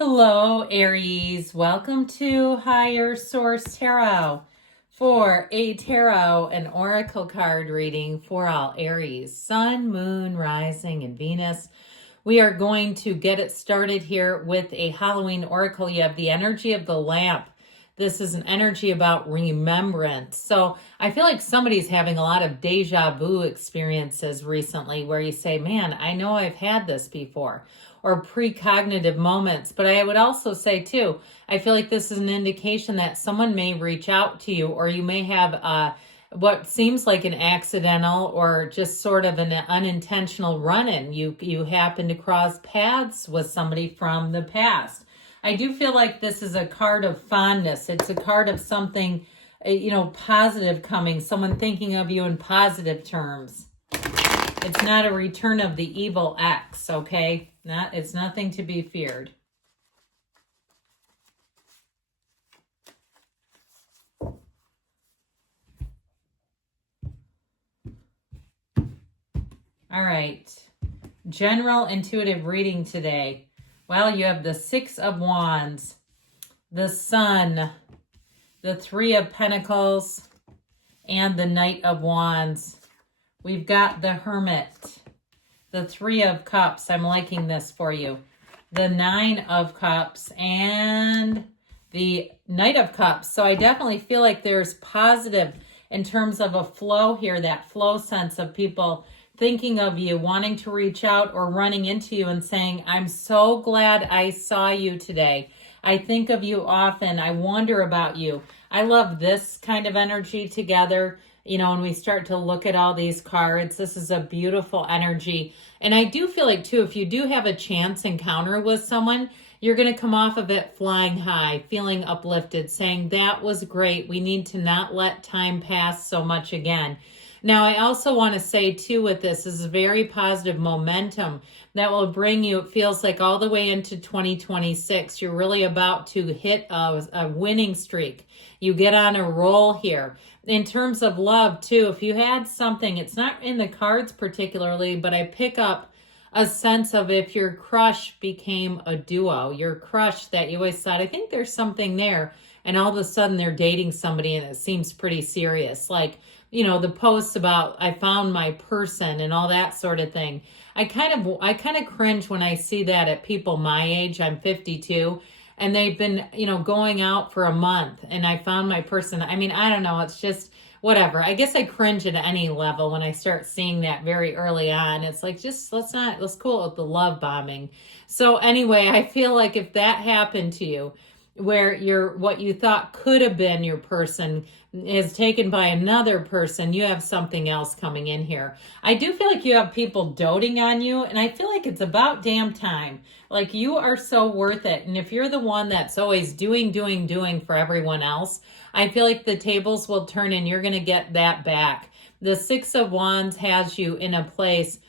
Hello, Aries. Welcome to Higher Source Tarot for a tarot and oracle card reading for all Aries, Sun, Moon, Rising, and Venus. We are going to get it started here with a Halloween oracle. You have the energy of the lamp. This is an energy about remembrance. So I feel like somebody's having a lot of deja vu experiences recently where you say, man, I know I've had this before, or precognitive moments. But I would also say too, I feel like this is an indication that someone may reach out to you, or you may have what seems like an accidental or just sort of an unintentional run-in. You happen to cross paths with somebody from the past. I do feel like this is a card of fondness. It's a card of something, positive coming, someone thinking of you in positive terms. It's not a return of the evil ex, okay? It's nothing to be feared. All right. General intuitive reading today. Well, you have the Six of Wands, the Sun, the Three of Pentacles, and the Knight of Wands. We've got the Hermit, the Three of Cups. I'm liking this for you. The Nine of Cups and the Knight of Cups. So I definitely feel like there's positive in terms of a flow here, that flow sense of people thinking of you, wanting to reach out or running into you and saying, I'm so glad I saw you today. I think of you often. I wonder about you. I love this kind of energy together. When we start to look at all these cards, this is a beautiful energy. And I do feel like, too, if you do have a chance encounter with someone, you're going to come off of it flying high, feeling uplifted, saying, that was great. We need to not let time pass so much again. Now, I also want to say, too, with this is very positive momentum that will bring you, it feels like all the way into 2026. You're really about to hit a winning streak. You get on a roll here. In terms of love, too, if you had something, it's not in the cards particularly, but I pick up a sense of if your crush became a duo, your crush that you always thought, I think there's something there, and all of a sudden they're dating somebody and it seems pretty serious. Like, the posts about I found my person and all that sort of thing. I kind of cringe when I see that at people my age. I'm 52 and they've been, going out for a month and I found my person. I mean, I don't know. It's just whatever. I guess I cringe at any level when I start seeing that very early on. It's like, just let's cool it with the love bombing. So anyway, I feel like if that happened to you, where what you thought could have been your person is taken by another person, you have something else coming in here. I do feel like you have people doting on you, and I feel like it's about damn time. Like, you are so worth it. And if you're the one that's always doing for everyone else, I feel like the tables will turn and you're going to get that back. The Six of Wands has you in a place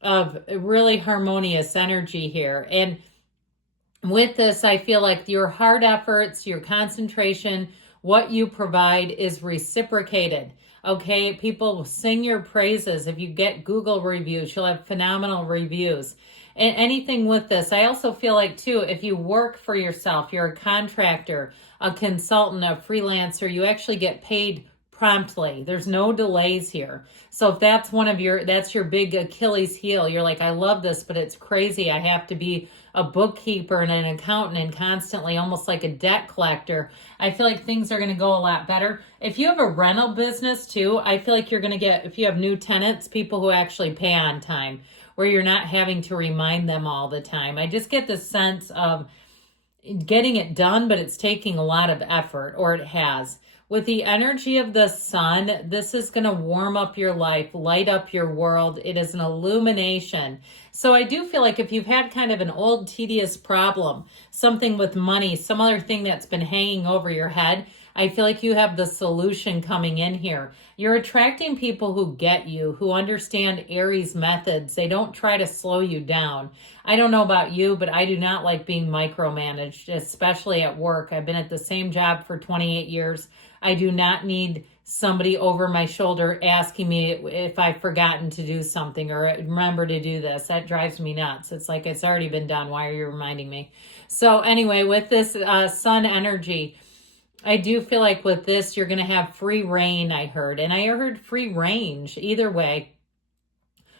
of really harmonious energy here. And with this, I feel like your hard efforts, your concentration, what you provide is reciprocated. Okay, people will sing your praises. If you get Google reviews, you'll have phenomenal reviews. And anything with this, I also feel like, too, if you work for yourself, you're a contractor, a consultant, a freelancer, you actually get paid promptly. There's no delays here. So if that's that's your big Achilles heel, you're like, I love this, but it's crazy. I have to be a bookkeeper and an accountant and constantly almost like a debt collector. I feel like things are going to go a lot better. If you have a rental business too, I feel like you're going to get, if you have new tenants, people who actually pay on time, where you're not having to remind them all the time. I just get this sense of getting it done, but it's taking a lot of effort, or it has. With the energy of the sun, this is going to warm up your life, light up your world. It is an illumination. So I do feel like if you've had kind of an old tedious problem, something with money, some other thing that's been hanging over your head, I feel like you have the solution coming in here. You're attracting people who get you, who understand Aries methods. They don't try to slow you down. I don't know about you, but I do not like being micromanaged, especially at work. I've been at the same job for 28 years. I do not need somebody over my shoulder asking me if I've forgotten to do something or remember to do this. That drives me nuts. It's like, it's already been done. Why are you reminding me? So anyway, with this sun energy, I do feel like with this, you're going to have free reign, I heard. And I heard free range, either way,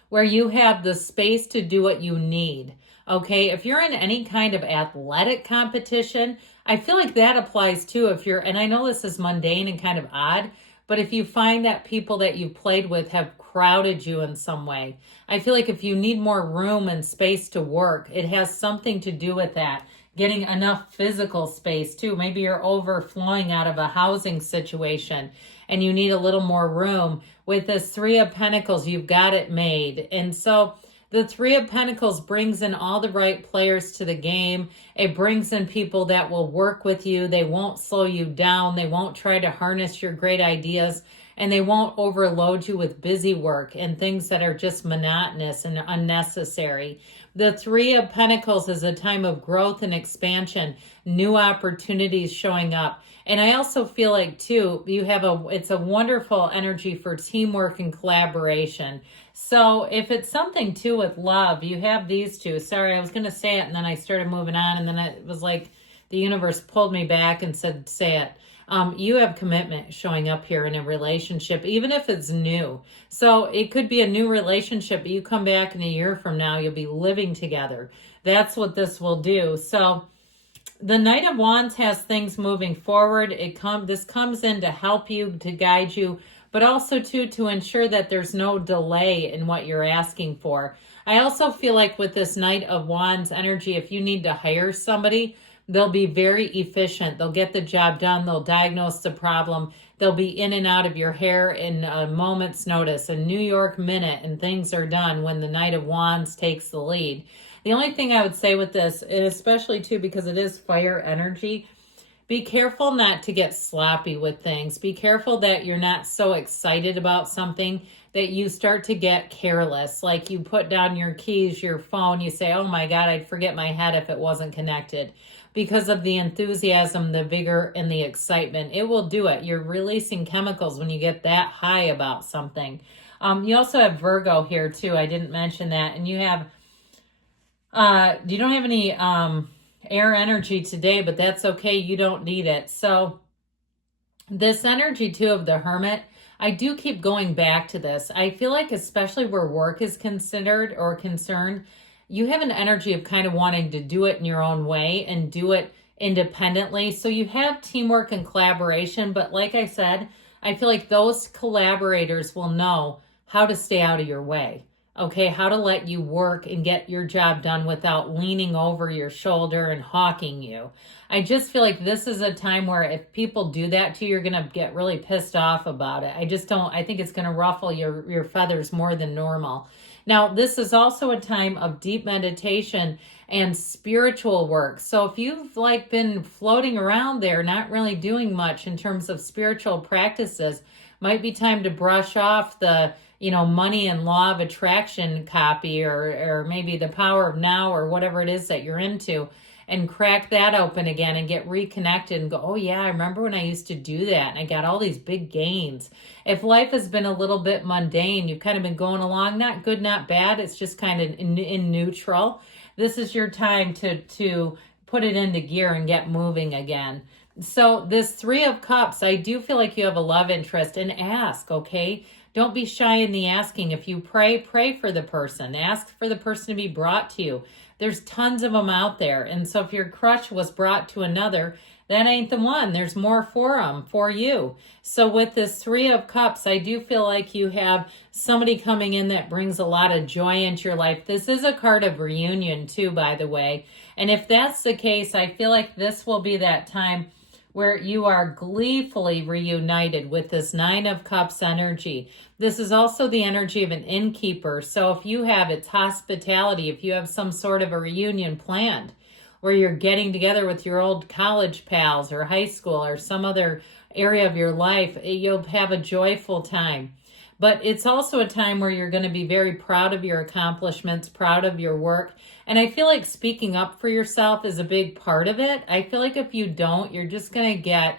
where you have the space to do what you need. Okay, if you're in any kind of athletic competition, I feel like that applies too. If you're, and I know this is mundane and kind of odd, but if you find that people that you've played with have crowded you in some way, I feel like if you need more room and space to work, it has something to do with that. Getting enough physical space too. Maybe you're overflowing out of a housing situation and you need a little more room. With this Three of Pentacles, you've got it made. And so the Three of Pentacles brings in all the right players to the game. It brings in people that will work with you. They won't slow you down. They won't try to harness your great ideas. And they won't overload you with busy work and things that are just monotonous and unnecessary. The Three of Pentacles is a time of growth and expansion, new opportunities showing up. And I also feel like too, it's a wonderful energy for teamwork and collaboration. So if it's something too with love, you have these two. Sorry, I was going to say it and then I started moving on and then it was like the universe pulled me back and said, say it. You have commitment showing up here in a relationship, even if it's new. So it could be a new relationship, but you come back in a year from now, you'll be living together. That's what this will do. So the Knight of Wands has things moving forward. This comes in to help you, to guide you, but also to ensure that there's no delay in what you're asking for. I also feel like with this Knight of Wands energy, if you need to hire somebody, they'll be very efficient. They'll get the job done. They'll diagnose the problem. They'll be in and out of your hair in a moment's notice, a New York minute, and things are done when the Knight of Wands takes the lead. The only thing I would say with this, and especially too because it is fire energy, be careful not to get sloppy with things. Be careful that you're not so excited about something that you start to get careless. Like you put down your keys, your phone, you say, oh my God, I'd forget my head if it wasn't connected. Because of the enthusiasm, the vigor, and the excitement, it will do it. You're releasing chemicals when you get that high about something. You also have Virgo here too. I didn't mention that. And you have, you don't have any air energy today, but that's okay. You don't need it. So this energy too of the Hermit, I do keep going back to this. I feel like especially where work is considered or concerned, you have an energy of kind of wanting to do it in your own way and do it independently. So you have teamwork and collaboration, but like I said, I feel like those collaborators will know how to stay out of your way. Okay, how to let you work and get your job done without leaning over your shoulder and hawking you. I just feel like this is a time where if people do that to you, you're going to get really pissed off about it. I think it's going to ruffle your feathers more than normal. Now, this is also a time of deep meditation and spiritual work. So if you've been floating around there, not really doing much in terms of spiritual practices, might be time to brush off the money and law of attraction copy or maybe the power of now or whatever it is that you're into and crack that open again and get reconnected and go, oh yeah, I remember when I used to do that and I got all these big gains. If life has been a little bit mundane, you've kind of been going along, not good, not bad, it's just kind of in neutral. This is your time to put it into gear and get moving again. So this Three of Cups, I do feel like you have a love interest and ask, okay? Don't be shy in the asking. If you pray for the person. Ask for the person to be brought to you. There's tons of them out there. And so if your crush was brought to another, that ain't the one. There's more for them, for you. So with this Three of Cups, I do feel like you have somebody coming in that brings a lot of joy into your life. This is a card of reunion too, by the way. And if that's the case, I feel like this will be that time where you are gleefully reunited with this Nine of Cups energy. This is also the energy of an innkeeper. So if you have, it's hospitality, if you have some sort of a reunion planned where you're getting together with your old college pals or high school or some other area of your life, you'll have a joyful time. But it's also a time where you're going to be very proud of your accomplishments, proud of your work. And I feel like speaking up for yourself is a big part of it. I feel like if you don't, you're just going to get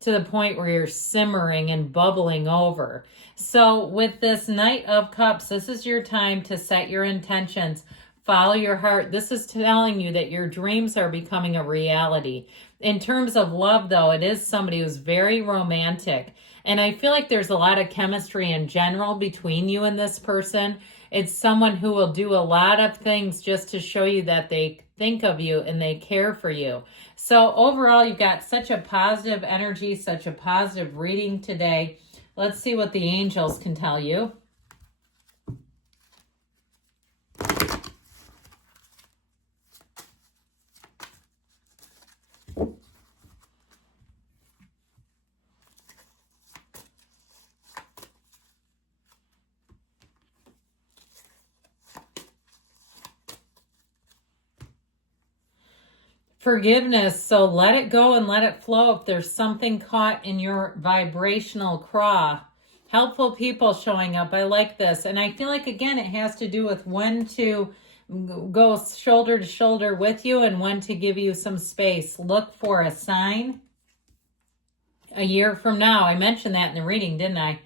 to the point where you're simmering and bubbling over. So with this Knight of Cups, this is your time to set your intentions. Follow your heart. This is telling you that your dreams are becoming a reality. In terms of love, though, it is somebody who's very romantic. And I feel like there's a lot of chemistry in general between you and this person. It's someone who will do a lot of things just to show you that they think of you and they care for you. So overall, you've got such a positive energy, such a positive reading today. Let's see what the angels can tell you. Forgiveness, so let it go and let it flow. If there's something caught in your vibrational craw, helpful people showing up. I like this. And I feel like, again, it has to do with when to go shoulder to shoulder with you and when to give you some space. Look for a sign a year from now. I mentioned that in the reading, didn't I?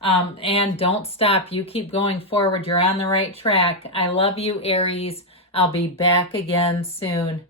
And don't stop. You keep going forward. You're on the right track. I love you, Aries. I'll be back again soon.